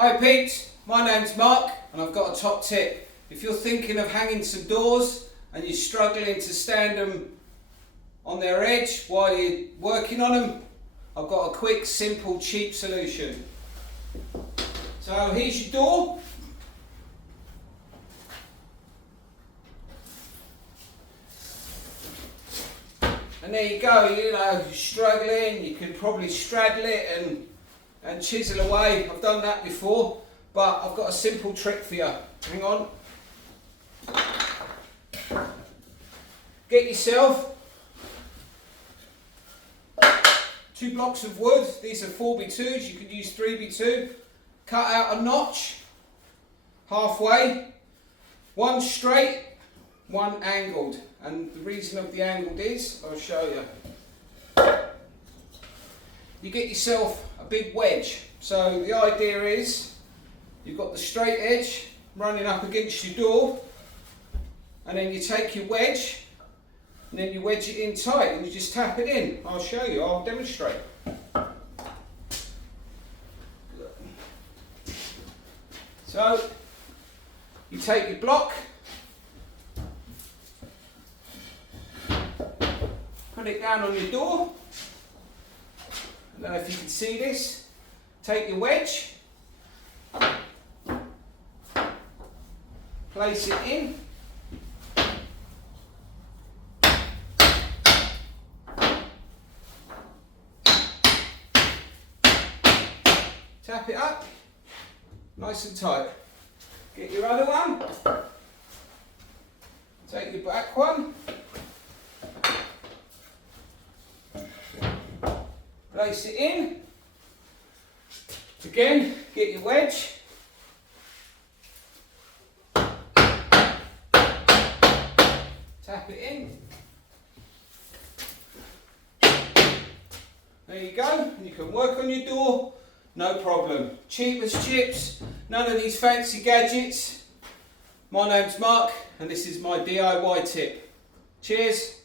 Hi peeps, my name's Mark and I've got a top tip. If you're thinking of hanging some doors and you're struggling to stand them on their edge while you're working on them, I've got a quick, simple, cheap solution. So here's your door. And there you go, you're struggling, you can probably straddle it and chisel away. I've done that before, but I've got a simple trick for you. Hang on. Get yourself 2 blocks of wood. These are 4x2s, you could use 3x2. Cut out a notch halfway, one straight, one angled. And the reason of the angled is, I'll show you. You get yourself a big wedge. So the idea is, you've got the straight edge running up against your door, and then you take your wedge, and then you wedge it in tight, and you just tap it in. I'll show you, I'll demonstrate. So, you take your block, put it down on your door. I don't know if you can see this. Take your wedge, place it in, tap it up, nice and tight. Get your other one, take your back one, place it in, again, get your wedge, tap it in, there you go, you can work on your door, no problem. Cheap as chips, none of these fancy gadgets. My name's Mark and this is my DIY tip. Cheers.